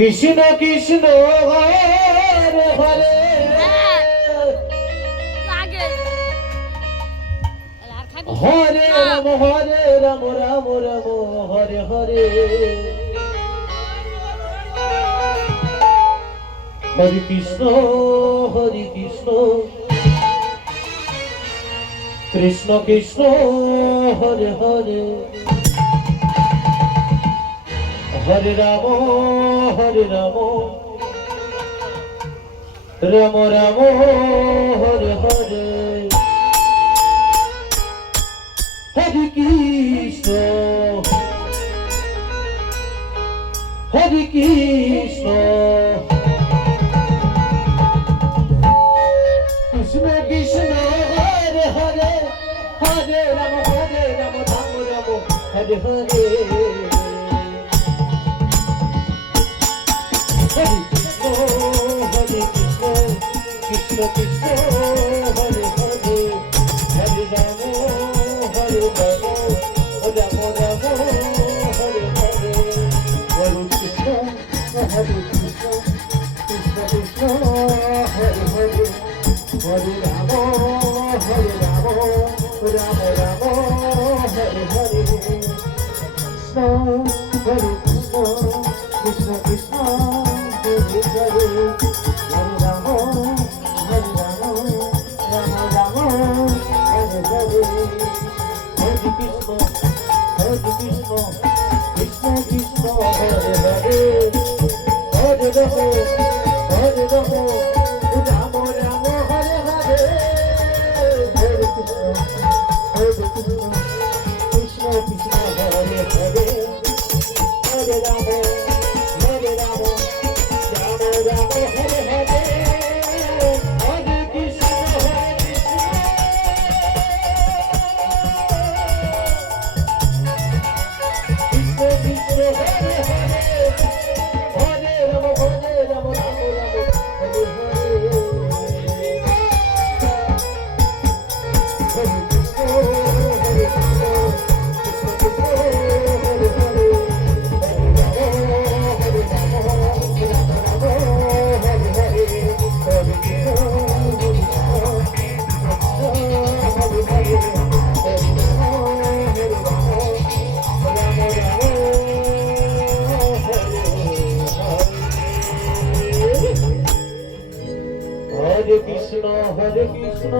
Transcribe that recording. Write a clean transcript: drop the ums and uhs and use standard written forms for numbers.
Krishna Krishna Hare Hare Hare Ram Ram Ram Hare Hare Hare Krishna Krishna Krishna Hare Hare Hare Ram Ram Ram Hare Hare Hare Krishna Krishna Krishna Hare Hare Hare Ram Ram Ram Hare Hare Krishna Krishna Hare Hare Hare Ram Ram Ram Hare Hare Hare Krishna Krishna Krishna Hare Hare Hare Ram Ram Ram Hare Hare Krishna Hare Krishna Krishna Krishna Hare Hare Hare Ram Krishna Krishna Hare Hare Hare Ram Ram Hare Hare Hare Krishna Krishna Krishna Hare Hare Hare Ram Ram Ram Hare Hare Hare Krishna Hare Krishna Krishna Krishna Hare Hare Hare Ram Ram Ram Hare Hare Hare Krishna Hare Krishna